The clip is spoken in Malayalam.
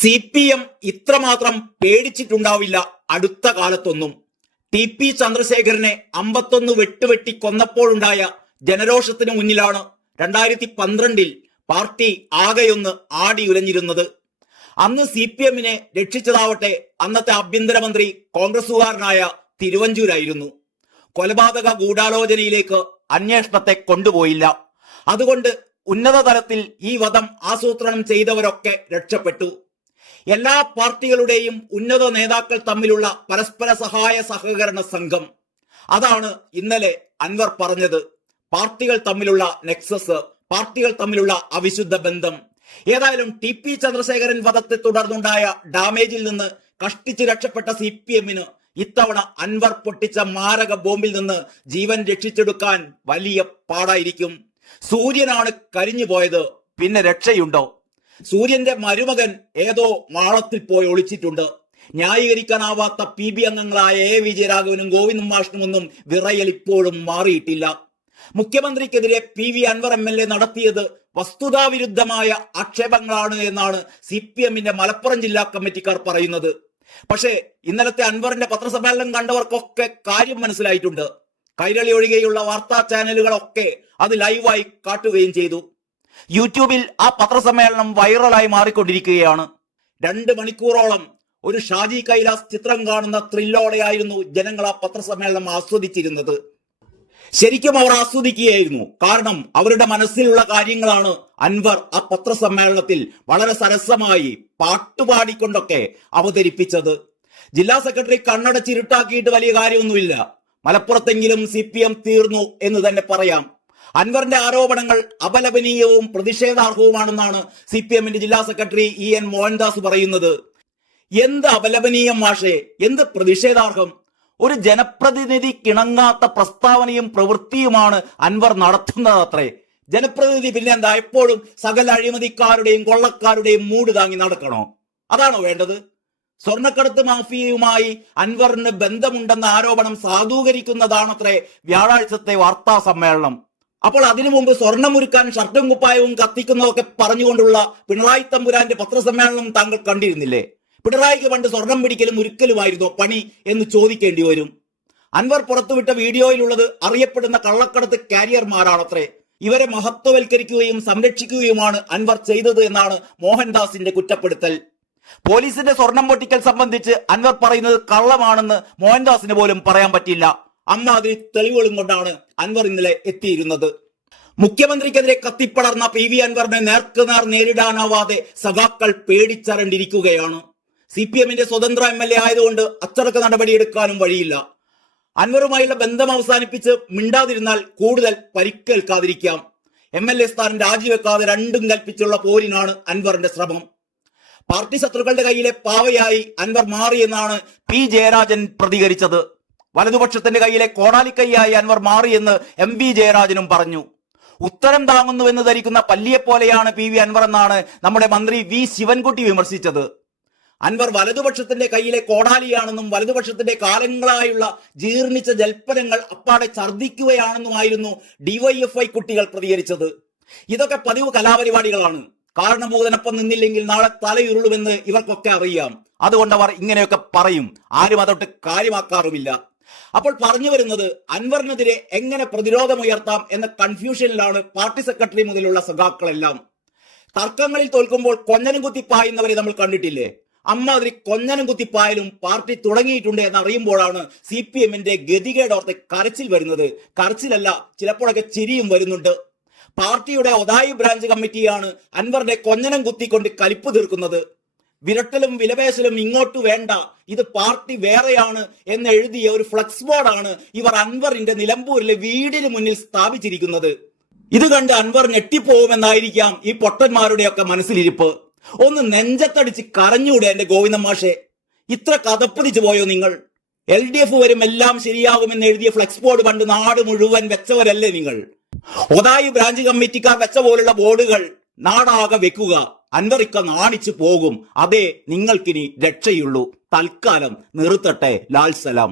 CPM ഇത്രമാത്രം പേടിച്ചിട്ടുണ്ടാവില്ല അടുത്ത കാലത്തൊന്നും. TP ചന്ദ്രശേഖരനെ 51 വെട്ടുവെട്ടി കൊന്നപ്പോഴുണ്ടായ ജനരോഷത്തിന് മുന്നിലാണ് 2012 പാർട്ടി ആകെയൊന്ന് ആടിയുലഞ്ഞിരുന്നത്. അന്ന് CPMനെ രക്ഷിച്ചതാവട്ടെ അന്നത്തെ ആഭ്യന്തരമന്ത്രി കോൺഗ്രസുകാരനായ തിരുവഞ്ചൂരായിരുന്നു. കൊലപാതക ഗൂഢാലോചനയിലേക്ക് അന്വേഷണത്തെ കൊണ്ടുപോയില്ല. അതുകൊണ്ട് ഉന്നത തലത്തിൽ ഈ വധം ആസൂത്രണം ചെയ്തവരൊക്കെ രക്ഷപ്പെട്ടു. എല്ലാ പാർട്ടികളുടെയും ഉന്നത നേതാക്കൾ തമ്മിലുള്ള പരസ്പര സഹായ സഹകരണ സംഘം. അതാണ് ഇന്നലെ അൻവർ പറഞ്ഞത്. പാർട്ടികൾ തമ്മിലുള്ള നെക്സസ്, പാർട്ടികൾ തമ്മിലുള്ള അവിശുദ്ധ ബന്ധം. ഏതായാലും TP ചന്ദ്രശേഖരൻ വധത്തെ തുടർന്നുണ്ടായ ഡാമേജിൽ നിന്ന് കഷ്ടിച്ച് രക്ഷപ്പെട്ട CPMന് ഇത്തവണ അൻവർ പൊട്ടിച്ച മാരക ബോംബിൽ നിന്ന് ജീവൻ രക്ഷിച്ചെടുക്കാൻ വലിയ പാടായിരിക്കും. സൂര്യനാണ് കരിഞ്ഞു പോയത്, പിന്നെ രക്ഷയുണ്ടോ? സൂര്യന്റെ മരുമകൻ ഏതോ മാളത്തിൽ പോയി ഒളിച്ചിട്ടുണ്ട്. ന്യായീകരിക്കാനാവാത്ത PB അംഗങ്ങളായ A വിജയരാഘവനും ഗോവിന്ദ മാഷിനുമൊന്നും വിറയൽ ഇപ്പോഴും മാറിയിട്ടില്ല. മുഖ്യമന്ത്രിക്കെതിരെ PV അൻവർ MLA നടത്തിയത് വസ്തുതാവിരുദ്ധമായ ആക്ഷേപങ്ങളാണ് എന്നാണ് CPMന്റെ മലപ്പുറം ജില്ലാ കമ്മിറ്റിക്കാർ പറയുന്നത്. പക്ഷേ ഇന്നലത്തെ അൻവറിന്റെ പത്രസമ്മേളനം കണ്ടവർക്കൊക്കെ കാര്യം മനസ്സിലായിട്ടുണ്ട്. കൈരളി ഒഴികെയുള്ള വാർത്താ ചാനലുകളൊക്കെ അത് ലൈവായി കാട്ടുകയും ചെയ്തു. യൂട്യൂബിൽ ആ പത്രസമ്മേളനം വൈറലായി മാറിക്കൊണ്ടിരിക്കുകയാണ്. 2 മണിക്കൂറോളം ഒരു ഷാജി കൈലാസ് ചിത്രം കാണുന്ന ത്രില്ലോടെയായിരുന്നു ജനങ്ങൾ ആ പത്രസമ്മേളനം ആസ്വദിച്ചിരുന്നത്. ശരിക്കും അവർ ആസ്വദിക്കുകയായിരുന്നു. കാരണം അവരുടെ മനസ്സിലുള്ള കാര്യങ്ങളാണ് അൻവർ ആ പത്രസമ്മേളനത്തിൽ വളരെ സരസമായി പാട്ടുപാടിക്കൊണ്ടൊക്കെ അവതരിപ്പിച്ചത്. ജില്ലാ സെക്രട്ടറി കണ്ണടച്ചിരുട്ടാക്കിയിട്ട് വലിയ കാര്യമൊന്നുമില്ല. മലപ്പുറത്തെങ്കിലും CPM തീർന്നു എന്ന് തന്നെ പറയാം. അൻവറിന്റെ ആരോപണങ്ങൾ അപലപനീയവും പ്രതിഷേധാർഹവുമാണെന്നാണ് CPMന്റെ ജില്ലാ സെക്രട്ടറി EN മോഹൻദാസ് പറയുന്നത്. എന്ത് അപലപനീയം മാഷേ, എന്ത് പ്രതിഷേധാർഹം? ഒരു ജനപ്രതിനിധി കിണങ്ങാത്ത പ്രസ്താവനയും പ്രവൃത്തിയുമാണ് അൻവർ നടത്തുന്നതത്രേ. ജനപ്രതിനിധി പിന്നെ എന്താ എപ്പോഴും സകല അഴിമതിക്കാരുടെയും കൊള്ളക്കാരുടെയും മൂട് താങ്ങി നടക്കണോ? അതാണോ വേണ്ടത്? സ്വർണ്ണക്കടത്ത് മാഫിയയുമായി അൻവറിന് ബന്ധമുണ്ടെന്ന ആരോപണം സാധൂകരിക്കുന്നതാണത്രേ വ്യാഴാഴ്ചത്തെ വാർത്താ സമ്മേളനം. അപ്പോൾ അതിനു മുമ്പ് സ്വർണ്ണമൊരുക്കാൻ ഷർട്ടും കുപ്പായവും കത്തിക്കുന്നതൊക്കെ പറഞ്ഞുകൊണ്ടുള്ള പിണറായി തമ്പുരാന്റെ പത്രസമ്മേളനം താങ്കൾ കണ്ടിരുന്നില്ലേ? പിണറായിക്ക് പണ്ട് സ്വർണം പിടിക്കലും ഉരുക്കലുമായിരുന്നോ പണി എന്ന് ചോദിക്കേണ്ടി വരും. അൻവർ പുറത്തുവിട്ട വീഡിയോയിലുള്ളത് അറിയപ്പെടുന്ന കള്ളക്കടത്ത് കാരിയർമാരാണത്രേ. ഇവരെ മഹത്വവൽക്കരിക്കുകയും സംരക്ഷിക്കുകയുമാണ് അൻവർ ചെയ്തത് എന്നാണ് മോഹൻദാസിന്റെ കുറ്റപ്പെടുത്തൽ. പോലീസിന്റെ സ്വർണം പൊട്ടിക്കൽ സംബന്ധിച്ച് അൻവർ പറയുന്നത് കള്ളമാണെന്ന് മോഹൻദാസിന് പോലും പറയാൻ പറ്റില്ല. അമ്മാതിരി തെളിവുകളും കൊണ്ടാണ് അൻവർ ഇന്നലെ എത്തിയിരുന്നത്. മുഖ്യമന്ത്രിക്കെതിരെ കത്തിപ്പടർന്ന PV അൻവറിനെ നേർക്കുനേർ നേരിടാനാവാതെ സഖാക്കൾ പേടിച്ചരണ്ടിരിക്കുകയാണ്. CPMന്റെ സ്വതന്ത്ര MLA ആയതുകൊണ്ട് അച്ചടക്ക നടപടിയെടുക്കാനും വഴിയില്ല. അൻവറുമായുള്ള ബന്ധം അവസാനിപ്പിച്ച് മിണ്ടാതിരുന്നാൽ കൂടുതൽ പരിക്കേൽക്കാതിരിക്കാം. MLA സ്ഥാനം രാജിവെക്കാതെ രണ്ടും കൽപ്പിച്ചുള്ള പോരിനാണ് അൻവറിന്റെ ശ്രമം. പാർട്ടി ശത്രുക്കളുടെ കയ്യിലെ പാവയായി അൻവർ മാറിയെന്നാണ് P ജയരാജൻ പ്രതികരിച്ചത്. വലതുപക്ഷത്തിന്റെ കയ്യിലെ കോടാലിക്കൈയായി അൻവർ മാറിയെന്ന് MV ജയരാജനും പറഞ്ഞു. ഉത്തരം താങ്ങുന്നുവെന്ന് ധരിക്കുന്ന പല്ലിയെപ്പോലെയാണ് PV അൻവർ എന്നാണ് നമ്മുടെ മന്ത്രി V ശിവൻകുട്ടി വിമർശിച്ചത്. അൻവർ വലതുപക്ഷത്തിന്റെ കയ്യിലെ കോടാലിയാണെന്നും വലതുപക്ഷത്തിന്റെ കാലങ്ങളായുള്ള ജീർണിച്ച ജൽപ്പനങ്ങൾ അപ്പാടെ ഛർദ്ദിക്കുകയാണെന്നുമായിരുന്നു DYFI കുട്ടികൾ പ്രതികരിച്ചത്. ഇതൊക്കെ പതിവ് കലാപരിപാടികളാണ്. കാരണഭൂതനൊപ്പം നിന്നില്ലെങ്കിൽ നാളെ തലയുരുളുമെന്ന് ഇവർക്കൊക്കെ അറിയാം. അതുകൊണ്ട് അവർ ഇങ്ങനെയൊക്കെ പറയും. ആരും അതൊട്ട് കാര്യമാക്കാറുമില്ല. അപ്പോൾ പറഞ്ഞു വരുന്നത് അൻവറിനെതിരെ എങ്ങനെ പ്രതിരോധമുയർത്താം എന്ന കൺഫ്യൂഷനിലാണ് പാർട്ടി സെക്രട്ടറി മുതലുള്ള സഖാക്കളെല്ലാം. തർക്കങ്ങളിൽ തോൽക്കുമ്പോൾ കൊഞ്ഞനും കുത്തിപ്പായുന്നവരെ നമ്മൾ കണ്ടിട്ടില്ലേ? അമ്മാതിരി കൊഞ്ഞനും കുത്തിപ്പായലും പാർട്ടി തുടങ്ങിയിട്ടുണ്ട് എന്നറിയുമ്പോഴാണ് CPMന്റെ ഗതികേടോർത്തെ കരച്ചിൽ വരുന്നത്. കരച്ചിലല്ല, ചിലപ്പോഴൊക്കെ ചിരിയും വരുന്നുണ്ട്. പാർട്ടിയുടെ ഒതായി ബ്രാഞ്ച് കമ്മിറ്റിയാണ് അൻവറിന്റെ കൊഞ്ഞനം കുത്തിക്കൊണ്ട് കലിപ്പ് തീർക്കുന്നത്. വിരട്ടലും വിലപേശലും ഇങ്ങോട്ട് വേണ്ട, ഇത് പാർട്ടി വേറെയാണ് എന്ന് എഴുതിയ ഒരു ഫ്ലക്സ് ബോർഡാണ് ഇവർ അൻവറിന്റെ നിലമ്പൂരിലെ വീടിന് മുന്നിൽ സ്ഥാപിച്ചിരിക്കുന്നത്. ഇത് കണ്ട് അൻവർ ഞെട്ടിപ്പോകുമെന്നായിരിക്കാം ഈ പൊട്ടന്മാരുടെയൊക്കെ മനസ്സിലിരിപ്പ്. ഒന്ന് നെഞ്ചത്തടിച്ച് കരഞ്ഞൂടെ എന്റെ ഗോവിന്ദ മാഷെ? ഇത്ര കഥപ്പതിച്ചു പോയോ നിങ്ങൾ? LDF വരും എല്ലാം ശരിയാകുമെന്ന് എഴുതിയ ഫ്ലക്സ് ബോർഡ് പണ്ട് നാട് മുഴുവൻ വെച്ചവരല്ലേ നിങ്ങൾ? ഒതായി ബ്രാഞ്ച് കമ്മിറ്റിക്കാർ വെച്ച പോലുള്ള ബോർഡുകൾ നാടാകെ വെക്കുക. അൻവറിക്ക നാണിച്ചു പോകും. അതേ നിങ്ങൾക്കിനി രക്ഷയുള്ളൂ. തൽക്കാലം നിർത്തട്ടെ. ലാൽ സലാം.